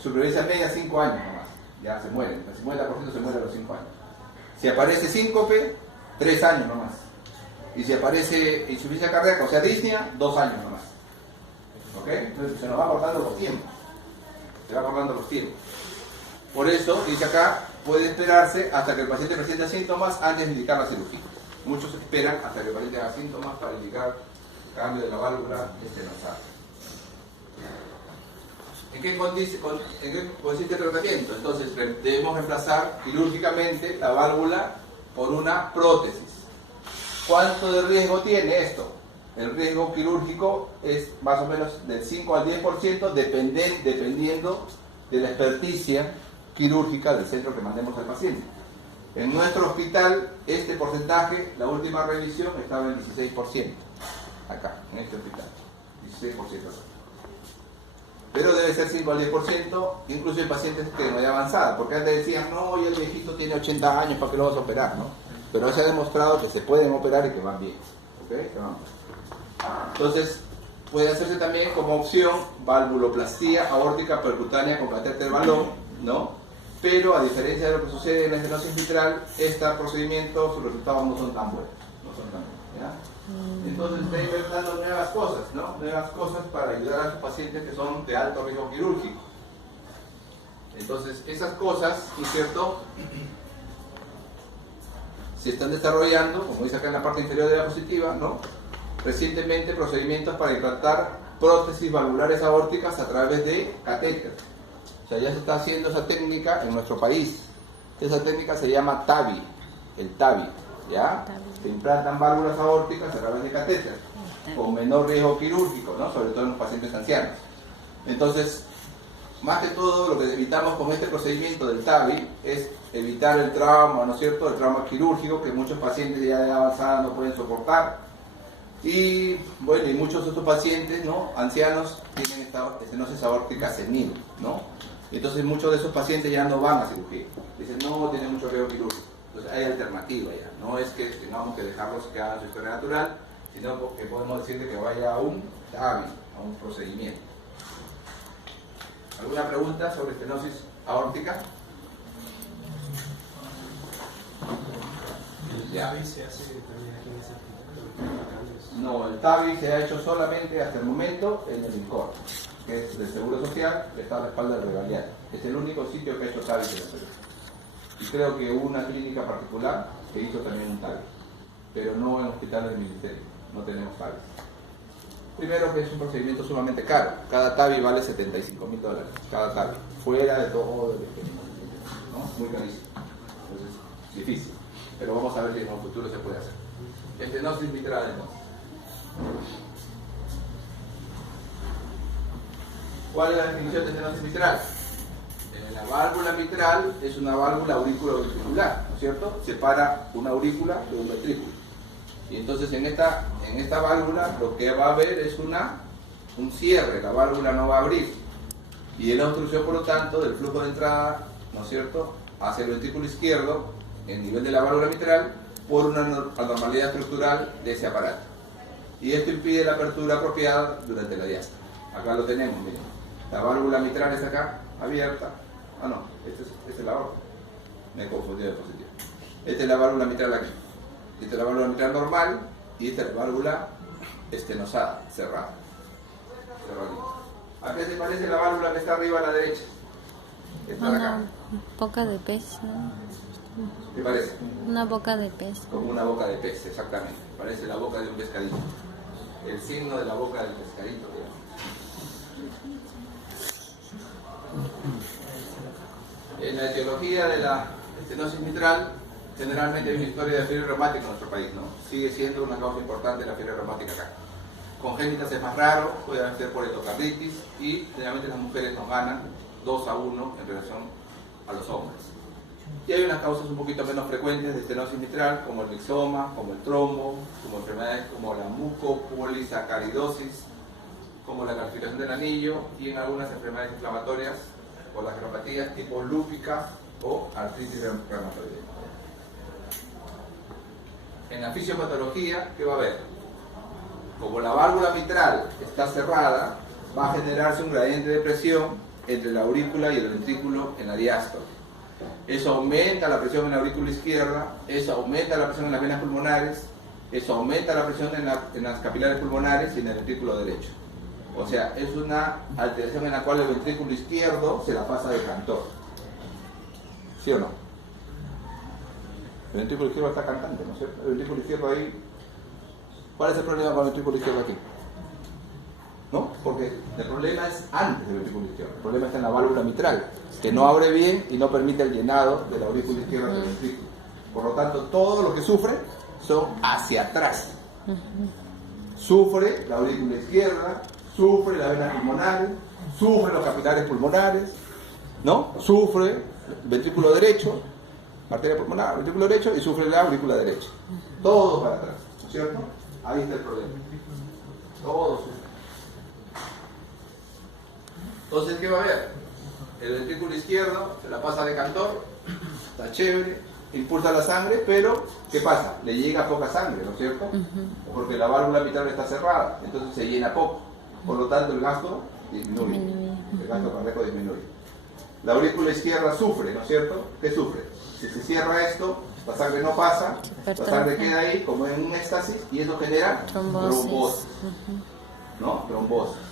supervivencia media 5 años nomás. Ya se mueren. El 50% se muere a los 5 años. Si aparece síncope, 3 años nomás. Y si aparece insuficiencia cardíaca, o sea, disnea, 2 años nomás. ¿Ok? Entonces se nos va cortando los tiempos. Se va cortando los tiempos. Por eso, dice acá, puede esperarse hasta que el paciente presente síntomas antes de indicar la cirugía. Muchos esperan hasta que el paciente haga síntomas para indicar cambio de la válvula estenosa. ¿En qué consiste el tratamiento? Entonces debemos reemplazar quirúrgicamente la válvula por una prótesis. ¿Cuánto de riesgo tiene esto? El riesgo quirúrgico es más o menos del 5 al 10% dependiendo de la experticia quirúrgica del centro que mandemos al paciente. En nuestro hospital, este porcentaje, la última revisión, estaba en 16%. Acá, en este hospital. 16%. Pero debe ser 5 al 10%, incluso en pacientes que de manera avanzada. Porque antes decían, no, ya el viejito tiene 80 años, ¿para qué lo vas a operar? ¿No? Pero se ha demostrado que se pueden operar y que van bien. ¿Okay? Que van bien. Entonces, puede hacerse también como opción valvuloplastía aórtica percutánea con catéter balón, ¿no? Pero a diferencia de lo que sucede en la estenosis mitral, este procedimiento, sus resultados no son tan buenos. No son tan buenos, ¿ya? Entonces está inventando nuevas cosas, ¿no? Nuevas cosas para ayudar a sus pacientes que son de alto riesgo quirúrgico. Entonces, esas cosas, ¿no es cierto?, se están desarrollando, como dice acá en la parte inferior de la diapositiva, ¿no?, recientemente procedimientos para implantar prótesis valvulares aórticas a través de catéter. O sea, ya se está haciendo esa técnica en nuestro país. Esa técnica se llama TAVI, el TAVI, ¿ya? Se implantan válvulas aórticas a través de catéter, con menor riesgo quirúrgico, ¿no?, sobre todo en los pacientes ancianos. Entonces, más que todo, lo que evitamos con este procedimiento del TAVI es evitar el trauma, ¿no es cierto?, el trauma quirúrgico que muchos pacientes ya de edad avanzada no pueden soportar. Y bueno, y muchos de estos pacientes, ¿no?, ancianos, tienen esta estenosis aórtica senil, ¿no? Entonces muchos de esos pacientes ya no van a cirugía. Dicen, no, tiene mucho riesgo quirúrgico. Entonces hay alternativa ya. No es que tengamos que dejarlos que hagan su historia natural, sino que podemos decirle que vaya a un TAVI, a un procedimiento. ¿Alguna pregunta sobre estenosis aórtica? ¿El TAVI se hace también aquí en ese hospital? No, el TAVI se ha hecho solamente hasta el momento en el INCOR, que es del Seguro Social, que está a la espalda del Regalial. Es el único sitio que ha hecho TAVI en el Perú. Y creo que hubo una clínica particular que hizo también un TAVI, pero no en hospitales del ministerio, no tenemos TAVI. Primero que es un procedimiento sumamente caro, cada TAVI vale $75.000, cada TAVI, fuera de todo el experimento, ¿no? Muy carísimo, entonces difícil, pero vamos a ver si en un futuro se puede hacer. Estenosis mitral entonces. ¿Cuál es la definición de estenosis mitral? La válvula mitral es una válvula aurículo-ventricular, ¿no es cierto? Separa una aurícula de un ventrículo. Y entonces en esta válvula lo que va a haber es un cierre, la válvula no va a abrir. Y es la obstrucción, por lo tanto, del flujo de entrada, ¿no es cierto?, hacia el ventrículo izquierdo, en nivel de la válvula mitral, por una anormalidad estructural de ese aparato. Y esto impide la apertura apropiada durante la diástole. Acá lo tenemos, miren. La válvula mitral está acá, abierta. Ah, no, esta es la aorta. Me he confundido de positivo. Esta es la válvula mitral aquí. Esta es la válvula mitral normal y esta es la válvula estenosada, cerrada. ¿A qué se parece la válvula que está arriba a la derecha? Esta de acá. Boca de pez. ¿Qué parece? Una boca de pez. Como una boca de pez, exactamente. Parece la boca de un pescadito. El signo de la boca del pescadito, digamos. En la etiología de la estenosis mitral, generalmente hay una historia de fiebre reumática en nuestro país, ¿no? Sigue siendo una causa importante de la fiebre reumática acá. Congénitas es más raro, puede ser por endocarditis y generalmente las mujeres nos ganan 2-1 en relación a los hombres. Y hay unas causas un poquito menos frecuentes de estenosis mitral, como el mixoma, como el trombo, como enfermedades como la mucopolisacaridosis, como la calcificación del anillo y en algunas enfermedades inflamatorias o las neuropatías tipo lúpica o artritis reumatoide. En la fisiopatología, ¿qué va a haber? Como la válvula mitral está cerrada, va a generarse un gradiente de presión entre la aurícula y el ventrículo en la diástole. Eso aumenta la presión en la aurícula izquierda, eso aumenta la presión en las venas pulmonares, eso aumenta la presión en las capilares pulmonares y en el ventrículo derecho. O sea, es una alteración en la cual el ventrículo izquierdo se la pasa de cantor. ¿Sí o no? El ventrículo izquierdo está cantante, ¿no es cierto? El ventrículo izquierdo ahí... ¿Cuál es el problema con el ventrículo izquierdo aquí? ¿No? Porque el problema es antes del ventrículo izquierdo. El problema está en la válvula mitral, que no abre bien y no permite el llenado de la aurícula izquierda del ventrículo. Por lo tanto, todo lo que sufre son hacia atrás. Sufre la aurícula izquierda, sufre las venas pulmonares, sufre los capilares pulmonares, ¿no? Sufre el ventrículo derecho, arteria pulmonar, ventrículo derecho, y sufre la aurícula derecha. Todo para atrás, ¿no es cierto? Ahí está el problema. Todo sufre. Entonces, ¿qué va a haber? El ventrículo izquierdo se la pasa de cantor, está chévere, impulsa la sangre, pero ¿qué pasa? Le llega poca sangre, ¿no es cierto? Porque la válvula mitral está cerrada, entonces se llena poco. Por lo tanto, el gasto disminuye. El gasto cardíaco disminuye. La aurícula izquierda sufre, ¿no es cierto? ¿Qué sufre? Si se cierra esto, la sangre no pasa, la sangre queda ahí como en un éxtasis y eso genera trombosis. ¿No? Trombosis.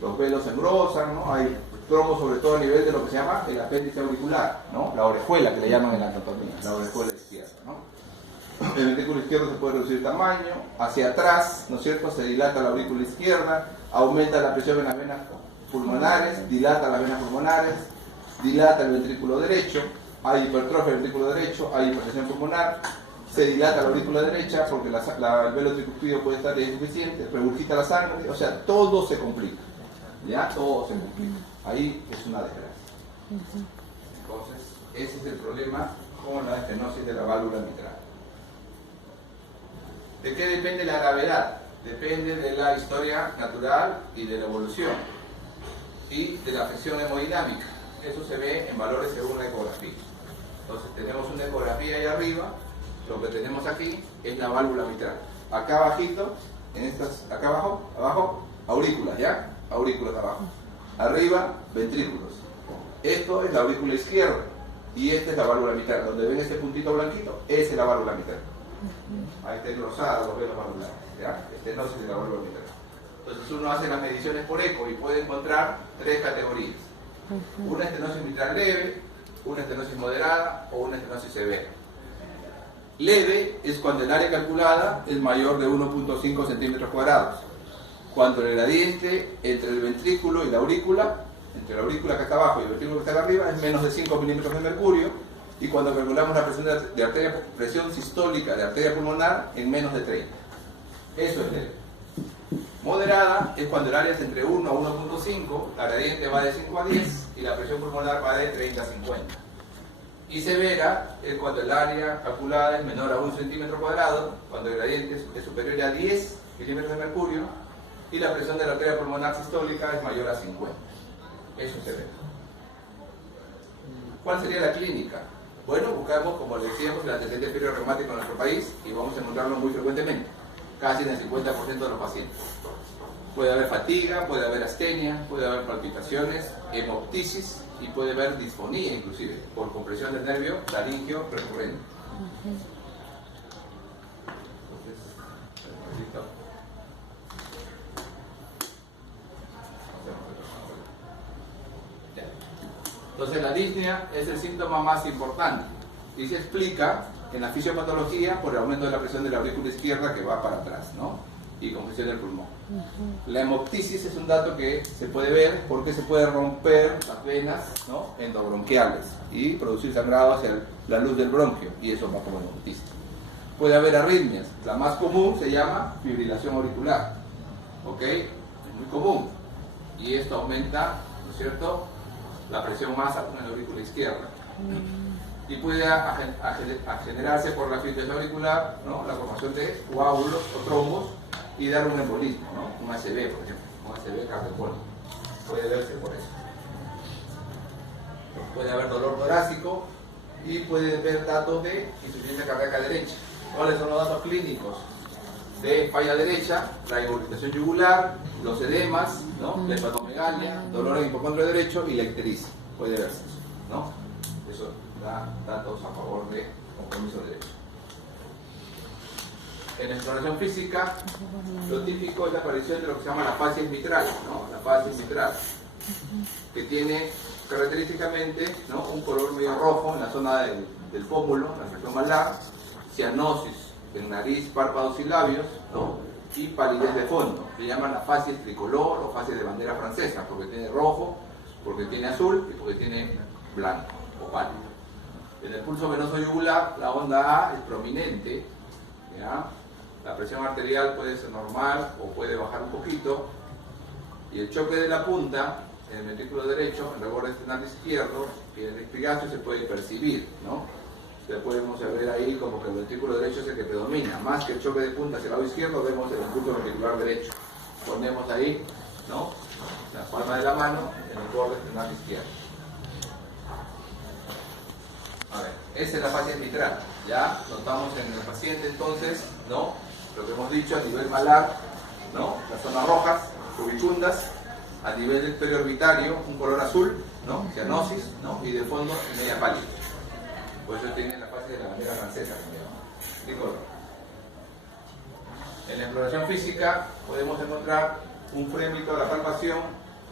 Los velos se engrosan, ¿no? Hay trombos sobre todo a nivel de lo que se llama el apéndice auricular, ¿no? La orejuela que le llaman en la anatomía, la orejuela izquierda, ¿no? El ventrículo izquierdo se puede reducir de tamaño, hacia atrás, ¿no es cierto? Se dilata la aurícula izquierda, aumenta la presión en las venas pulmonares, dilata las venas pulmonares, dilata el ventrículo derecho, hay hipertrofia del ventrículo derecho, hay hipertensión pulmonar, se dilata la aurícula derecha porque el velo tricuspidio puede estar insuficiente, regurgita la sangre, o sea, todo se complica, ¿ya? Todo se complica. Ahí es una desgracia. Entonces, ese es el problema con la estenosis de la válvula mitral. ¿De qué depende la gravedad? Depende de la historia natural y de la evolución y de la presión hemodinámica. Eso se ve en valores según la ecografía. Entonces tenemos una ecografía ahí arriba, lo que tenemos aquí es la válvula mitral. Acá abajito, acá abajo, aurículas, ¿ya? Aurículas abajo. Arriba, ventrículos. Esto es la aurícula izquierda y esta es la válvula mitral. Donde ven este puntito blanquito, esa es la válvula mitral. Ahí está engrosada los velos valvulares, ¿ya? Estenosis de la válvula mitral. Entonces uno hace las mediciones por eco y puede encontrar tres categorías. Una estenosis mitral leve, una estenosis moderada o una estenosis severa. Leve es cuando el área calculada es mayor de 1.5 centímetros cuadrados. Cuando el gradiente entre el ventrículo y la aurícula, entre la aurícula que está abajo y el ventrículo que está arriba, es menos de 5 milímetros de mercurio. Y cuando calculamos la presión sistólica de arteria pulmonar en menos de 30. Eso es leve. Moderada es cuando el área es entre 1 a 1.5, la gradiente va de 5 a 10 y la presión pulmonar va de 30 a 50. Y severa es cuando el área calculada es menor a 1 centímetro cuadrado, cuando el gradiente es superior a 10 milímetros de mercurio y la presión de la arteria pulmonar sistólica es mayor a 50. Eso es severo. ¿Cuál sería la clínica? Bueno, buscamos, como le decíamos, el antecedente periodo reumático en nuestro país y vamos a encontrarlo muy frecuentemente, casi en el 50% de los pacientes. Puede haber fatiga, puede haber astenia, puede haber palpitaciones, hemoptisis y puede haber disfonía inclusive, por compresión del nervio laringio recurrente. Entonces la disnea es el síntoma más importante y se explica en la fisiopatología por el aumento de la presión de la aurícula izquierda que va para atrás, ¿no? Y congestión del pulmón. La hemoptisis es un dato que se puede ver porque se puede romper las venas, ¿no?, endobronquiales y producir sangrado hacia la luz del bronquio y eso va como hemoptisis. Puede haber arritmias, la más común se llama fibrilación auricular, ¿ok? Es muy común y esto aumenta, ¿no es cierto?, la presión más alta en la aurícula izquierda. Y puede generarse por la fibrilación auricular, ¿no?, la formación de coágulos o trombos y dar un embolismo, ¿no?, un ACV, por ejemplo, un ACV cardiopólico. Puede verse por eso. Puede haber dolor torácico y puede haber datos de insuficiencia cardíaca derecha. ¿Cuáles son los datos clínicos? De falla derecha, la regurgitación yugular, los edemas, ¿no?, la hepatomegalia, dolor en el hipocondrio derecho y la ictericia. Puede verse eso, ¿no? Eso da datos a favor de compromiso derecho. En la exploración física, lo típico es la aparición de lo que se llama la fascia mitral, ¿no?, la fascia mitral, que tiene característicamente, ¿no?, un color medio rojo en la zona del pómulo, la región malar, cianosis en nariz, párpados y labios, ¿no?, y palidez de fondo. Se llaman la fascia tricolor o fascia de bandera francesa, porque tiene rojo, porque tiene azul y porque tiene blanco o pálido. En el pulso venoso yugular, la onda A es prominente, ¿ya? La presión arterial puede ser normal o puede bajar un poquito, y el choque de la punta en el ventrículo derecho, en el borde esternal izquierdo y en el espigacio se puede percibir, ¿no? Entonces podemos ver ahí como que el ventrículo derecho es el que predomina, más que el choque de punta hacia el lado izquierdo, vemos el impulso ventricular derecho. Ponemos ahí, ¿no?, la palma de la mano en el borde esternal izquierdo. A ver, esa es la fascia mitral. Ya notamos en el paciente entonces, ¿no?, lo que hemos dicho a nivel malar, ¿no?, las zonas rojas, rubicundas, a nivel del periorbitario, un color azul, ¿no?, cianosis, ¿no?, y de fondo media pálida. Por eso tiene la fase de la bandera francesa también, ¿no?, tricolor. En la exploración física podemos encontrar un frémito de la palpación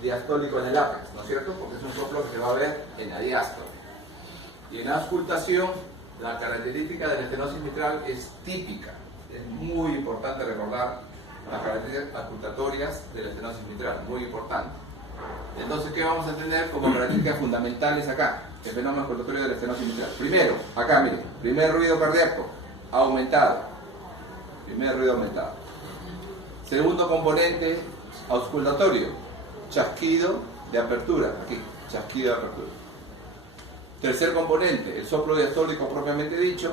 diastólico en el ápex, ¿no es cierto?, porque es un soplo que se va a ver en la diástole. Y en la auscultación La característica de la estenosis mitral es típica. Es muy importante recordar las características auscultatorias de la estenosis mitral, muy importante. Entonces, ¿qué vamos a tener como características fundamentales acá? El fenómeno auscultatorio de la estenosis mitral. Primero, acá miren, primer ruido cardíaco, aumentado. Primer ruido aumentado. Segundo componente auscultatorio, chasquido de apertura, aquí, chasquido de apertura. Tercer componente, el soplo diastólico propiamente dicho.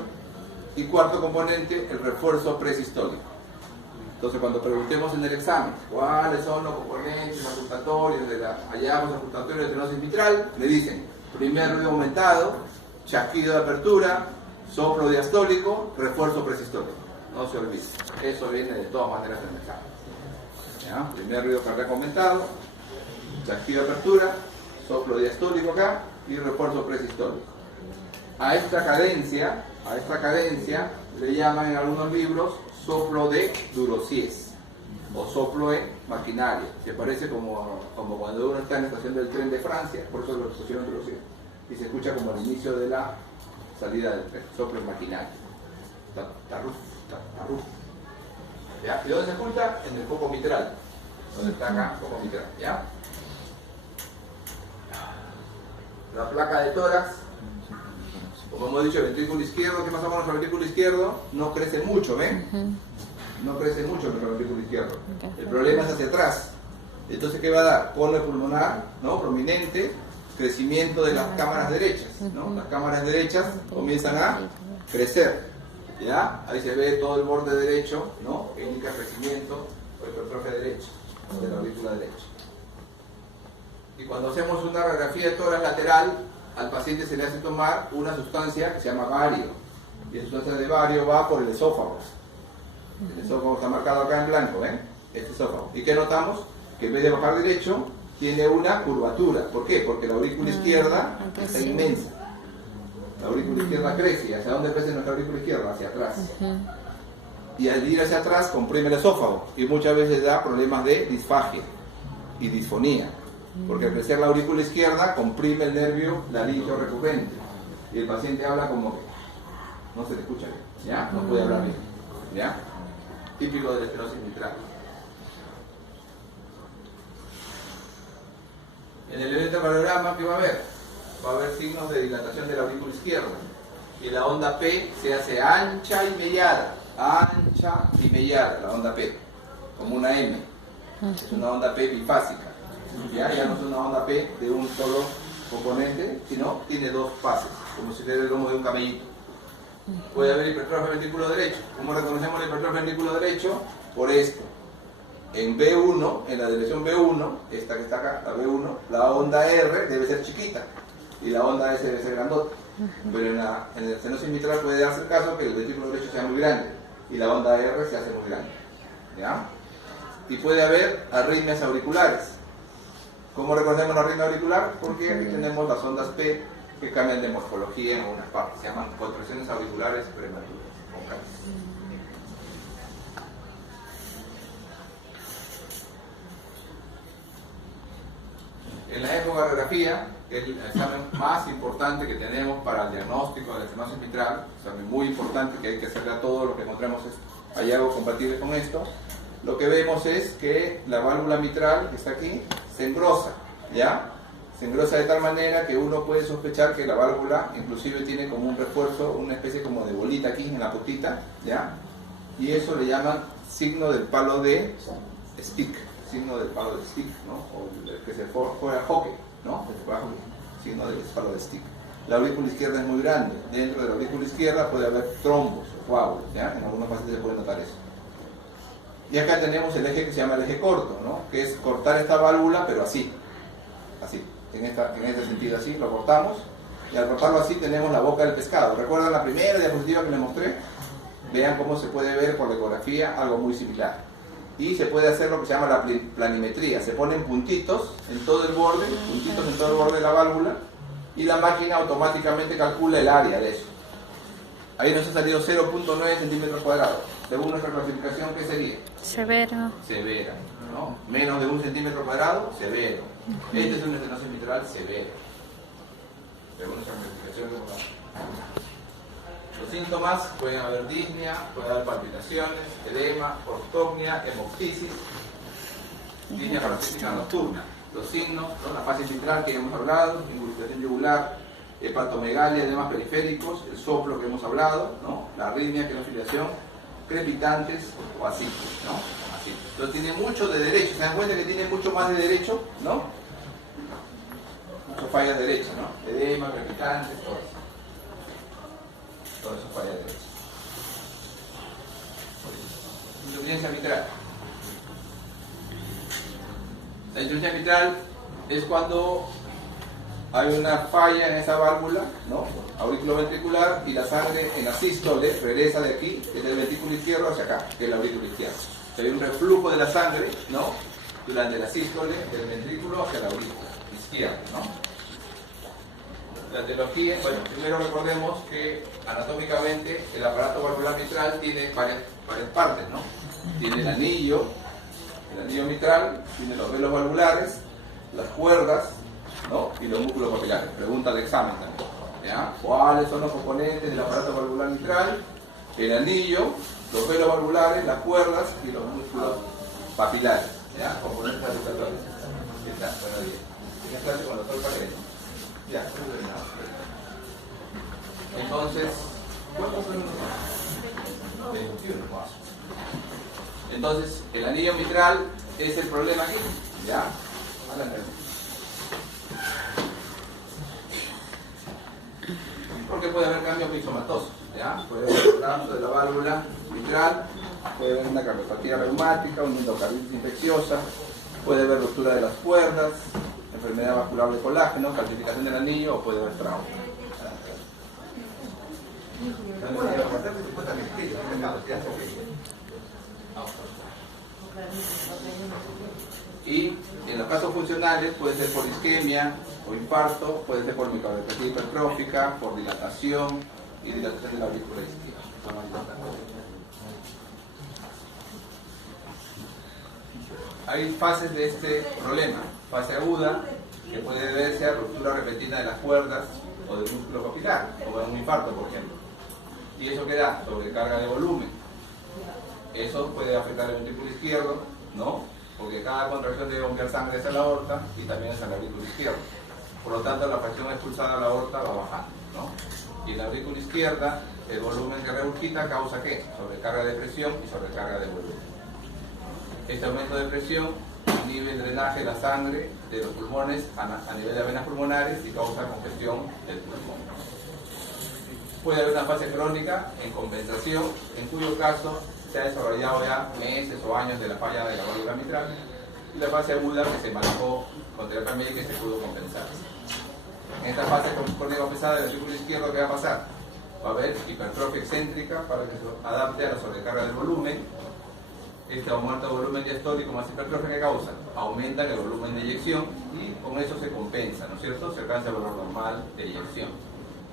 Y cuarto componente, el refuerzo presistólico. Entonces, cuando preguntemos en el examen cuáles son los componentes auscultatorios de la hallazgos auscultatorios de estenosis mitral, le dicen primer ruido aumentado, chasquido de apertura, soplo diastólico, refuerzo presistólico. No se olvide, eso viene de todas maneras en el examen. ¿Ya? Primer ruido cardíaco aumentado, chasquido de apertura, soplo diastólico acá y refuerzo presistólico. A esta cadencia le llaman en algunos libros soplo de Durosies o soplo de maquinaria. Se parece como cuando uno está en la estación del tren de Francia, por eso lo pusieron Durosies, y se escucha como el inicio de la salida del tren, soplo de maquinaria. Tarruf, tarruf. ¿Ya? ¿Y dónde se escucha? En el foco mitral, donde está acá, foco mitral. ¿Ya? La placa de tórax, como hemos dicho, el ventrículo izquierdo. ¿Qué pasa con nuestro ventrículo izquierdo? No crece mucho, ¿ven? No crece mucho nuestro ventrículo izquierdo. El problema es hacia atrás. Entonces, ¿qué va a dar? Cono pulmonar, ¿no? Prominente, crecimiento de las cámaras derechas, ¿no? Las cámaras derechas comienzan a crecer, ¿ya? Ahí se ve todo el borde derecho, ¿no? Que indica crecimiento o hipertrofia derecha de la aurícula derecha. Y cuando hacemos una radiografía de tórax lateral, al paciente se le hace tomar una sustancia que se llama bario. Y la sustancia de bario va por el esófago. El esófago está marcado acá en blanco, ¿ven? Este esófago. ¿Y qué notamos? Que en vez de bajar derecho, tiene una curvatura. ¿Por qué? Porque la aurícula izquierda está inmensa. La aurícula izquierda crece. ¿Y hacia dónde crece nuestra aurícula izquierda? Hacia atrás. Y al ir hacia atrás, comprime el esófago. Y muchas veces da problemas de disfagia y disfonía. Porque al crecer la aurícula izquierda comprime el nervio laringio recurrente y el paciente habla como que no se le escucha bien, ¿ya? No puede hablar bien, ¿ya? Típico de la estenosis mitral. En el electrocardiograma, ¿qué va a haber? Va a haber signos de dilatación de la aurícula izquierda y la onda P se hace ancha y mellada, la onda P, como una M. Es una onda P bifásica. Ya no es una onda P de un solo componente, sino tiene dos fases, como si fuera el lomo de un camellito. Puede haber hipertrofia ventrículo derecho. ¿Cómo reconocemos la hipertrofia ventrículo derecho? Por esto. En B1, en la dirección B1, esta que está acá, la B1, la onda R debe ser chiquita y la onda S debe ser grandota. Pero en la estenosis mitral puede darse el caso que el ventrículo derecho sea muy grande y la onda R se hace muy grande. ¿Ya? Y puede haber arritmias auriculares. ¿Cómo reconocemos la arritmia auricular? Porque aquí tenemos las ondas P que cambian de morfología en algunas partes. Se llaman contracciones auriculares prematuras. En la ecocardiografía, que es el examen más importante que tenemos para el diagnóstico de la estenosis mitral, un examen muy importante que hay que hacerle a todo lo que encontremos hay algo compatible con esto. Lo que vemos es que la válvula mitral que está aquí se engrosa, ¿ya? Se engrosa de tal manera que uno puede sospechar que la válvula inclusive tiene como un refuerzo, una especie como de bolita aquí en la puntita, ¿ya? Y eso le llaman signo del palo de stick, signo del palo de stick, ¿no? O el que se juega hockey, ¿no? Signo del palo de stick. La aurícula izquierda es muy grande, dentro de la aurícula izquierda puede haber trombos o coágulos, ¿ya? En algunos pacientes se puede notar eso. Y acá tenemos el eje que se llama el eje corto, ¿no? Que es cortar esta válvula, pero así, en este sentido así, lo cortamos, y al cortarlo así tenemos la boca del pescado. ¿Recuerdan la primera diapositiva que les mostré? Vean cómo se puede ver por la ecografía algo muy similar. Y se puede hacer lo que se llama la planimetría, se ponen puntitos en todo el borde, de la válvula, y la máquina automáticamente calcula el área de eso. Ahí nos ha salido 0.9 centímetros cuadrados. Según nuestra clasificación, ¿qué sería? Severo. Severa, ¿no? Menos de 1 centímetro cuadrado, severo. Este es una estenosis mitral severa. Según nuestra clasificación. Los síntomas pueden haber disnea, puede haber palpitaciones, edema, ortopnia, hemoptisis, disnea paroxística nocturna. Los signos, ¿no? La fase mitral que ya hemos hablado, ingurgitación yugular, hepatomegalia, edemas periféricos, el soplo que hemos hablado, ¿no? La arritmia, que es la fibrilación, crepitantes o así, ¿no? Así. Entonces tiene mucho de derecho, ¿se dan cuenta que tiene mucho más de derecho, ¿no? Mucho falla derecha, ¿no? Edema, crepitantes, todo eso. Todo eso falla derecha. Insuficiencia mitral. La insuficiencia mitral es cuando hay una falla en esa válvula, ¿no? Auriculoventricular, y la sangre en la sístole regresa de aquí, desde el ventrículo izquierdo hacia acá, que es la aurícula izquierda. O sea, hay un reflujo de la sangre, ¿no? Durante la sístole del ventrículo hacia la aurícula izquierda, ¿no? La etiología, bueno, primero recordemos que anatómicamente el aparato valvular mitral tiene varias partes, ¿no? Tiene el anillo mitral, tiene los velos valvulares, las cuerdas, ¿no? Y los músculos papilares. Pregunta de examen también, ¿ya? ¿Cuáles son los componentes del aparato valvular mitral? El anillo, los velos valvulares, las cuerdas y los músculos papilares, ¿ya? Componentes articulares. ¿Qué tal? Buenos días. ¿Tienes clase con el doctor Paredes? Ya, entonces, ¿cuántos son los 21 más? Entonces, el anillo mitral es el problema aquí, ¿ya? Porque puede haber cambios mixomatosos, ¿ya? Puede haber colapso de la válvula mitral, puede haber una cardiopatía reumática, una endocarditis infecciosa, puede haber ruptura de las cuerdas, enfermedad vascular de colágeno, calcificación del anillo, o puede haber trauma. Y en los casos funcionales puede ser por isquemia o infarto, puede ser por microcardiopatía hipertrófica, por dilatación y dilatación de la aurícula izquierda. Hay fases de este problema. Fase aguda, que puede deberse a ruptura repentina de las cuerdas o del músculo papilar, o de un infarto, por ejemplo. ¿Y eso qué da? Sobrecarga de volumen. Eso puede afectar el ventrículo izquierdo, ¿no? Porque cada contracción debe enviar sangre hacia la aorta y también hacia la aurícula izquierda. Por lo tanto, la presión expulsada a la aorta va bajando, ¿no? Y en la aurícula izquierda, el volumen que regurgita causa ¿qué? Sobrecarga de presión y sobrecarga de volumen. Este aumento de presión inhibe el drenaje de la sangre de los pulmones a nivel de venas pulmonares y causa congestión del pulmón. Puede haber una fase crónica en compensación, en cuyo caso se ha desarrollado ya meses o años de la falla de la válvula mitral, y la fase aguda que se manejó con terapia médica y se pudo compensar. En esta fase crónica pesada del ventrículo izquierdo, ¿qué va a pasar? Va a haber hipertrofia excéntrica para que se adapte a la sobrecarga del volumen. Este aumento de volumen diastólico más hipertrofia, ¿qué causa? Aumenta el volumen de eyección y con eso se compensa, ¿no es cierto? Se alcanza el valor normal de eyección.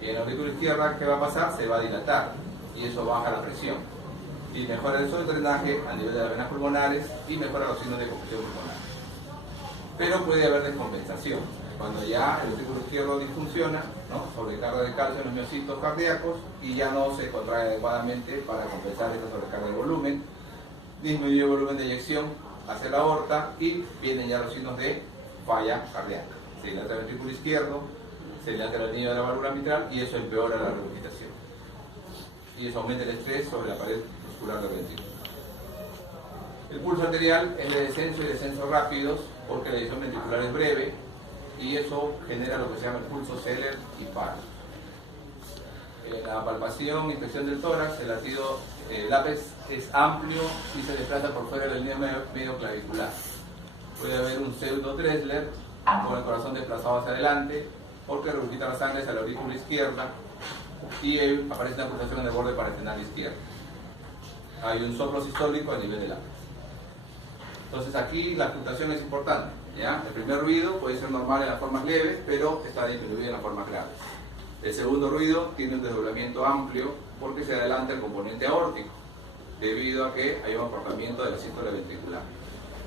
Y en la aurícula izquierda, ¿qué va a pasar? Se va a dilatar y eso baja la presión. Y mejora el drenaje a nivel de las venas pulmonares y mejora los signos de congestión pulmonar. Pero puede haber descompensación. Cuando ya el ventrículo izquierdo disfunciona, ¿no? Sobrecarga de calcio en los miocitos cardíacos y ya no se contrae adecuadamente para compensar esta sobrecarga de volumen. Disminuye el volumen de eyección hacia la aorta y vienen ya los signos de falla cardíaca. Se dilata el ventrículo izquierdo, se dilata el anillo de la válvula mitral y eso empeora la regurgitación. Y eso aumenta el estrés sobre la pared muscular del ventrículo. El pulso arterial es de descenso y descenso rápidos porque la eyección ventricular es breve y eso genera lo que se llama el pulso Zeller y paro. En la palpación, inspección del tórax, el latido, el ápex es amplio y se desplaza por fuera de la línea medio clavicular. Puede haber un pseudo Dressler con el corazón desplazado hacia adelante porque regurgita la sangre hacia la aurícula izquierda y aparece una pulsación en el borde parietal izquierdo. Hay un soplo sistólico a nivel del ápex. Entonces aquí la ocultación es importante, ¿ya? El primer ruido puede ser normal en las formas leves, pero está disminuido en las formas graves. El segundo ruido tiene un desdoblamiento amplio porque se adelanta el componente aórtico, debido a que hay un acortamiento de la sístole ventricular.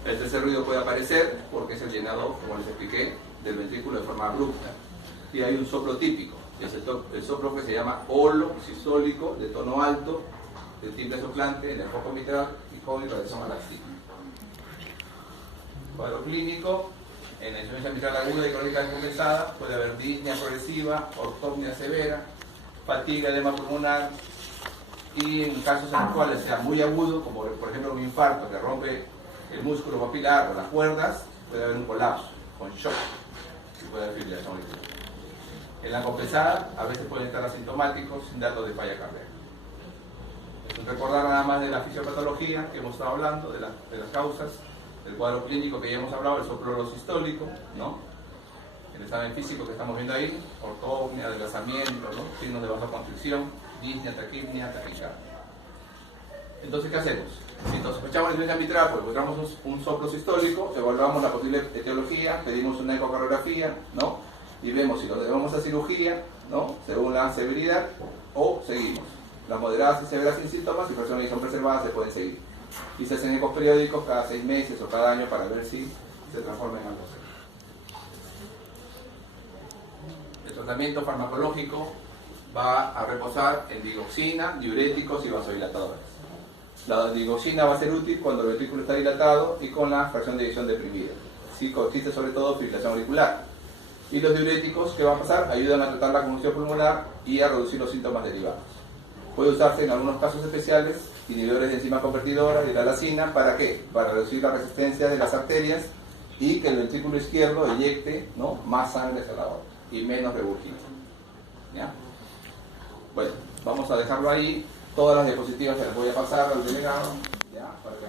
El tercer ruido puede aparecer porque es el llenado, como les expliqué, del ventrículo de forma abrupta. Y hay un soplo típico, El soplo que se llama holo sistólico de tono alto, de timbre soplante, en el foco mitral y con irradiación galáctica. Cuadro clínico, en la insuficiencia mitral aguda y crónica descompensada puede haber disnea progresiva, ortopnia severa, fatiga, edema pulmonar, y en casos en los cuales sea muy agudo, como por ejemplo un infarto que rompe el músculo papilar o las cuerdas, puede haber un colapso con shock y puede haber fibrilación auricular. En la compensada a veces pueden estar asintomáticos sin datos de falla cardíaca. Recordar nada más de la fisiopatología que hemos estado hablando, de las causas, del cuadro clínico que ya hemos hablado, el soplo sistólico, ¿no? El examen físico que estamos viendo ahí, ortopnia, adelgazamiento, ¿no? Signos de vasoconstricción, disnea, taquipnia, taquicardia. Entonces, ¿qué hacemos? Si nos sospechamos de disnea mitral, pues encontramos un soplo sistólico, evaluamos la posible etiología, pedimos una ecocardiografía, ¿no? Y vemos si lo debemos a cirugía, ¿no? Según la severidad, o seguimos. Las moderadas y severas sin síntomas, si personas son preservadas, se pueden seguir. Y se hacen ecos periódicos cada 6 meses o cada año para ver si se transforma en algo serio. El tratamiento farmacológico va a reposar en digoxina, diuréticos y vasodilatadores. La digoxina va a ser útil cuando el ventrículo está dilatado y con la fracción de eyección deprimida. Sí consiste sobre todo fibrilación auricular. Y los diuréticos, ¿qué va a pasar? Ayudan a tratar la conmoción pulmonar y a reducir los síntomas derivados. Puede usarse en algunos casos especiales inhibidores de enzima convertidora y la lacina. ¿Para qué? Para reducir la resistencia de las arterias y que el ventrículo izquierdo eyecte, ¿no?, más sangre hacia la aorta y menos regurgito. ¿Ya? Bueno, vamos a dejarlo ahí. Todas las diapositivas se las voy a pasar al delegado. ¿Ya? Para que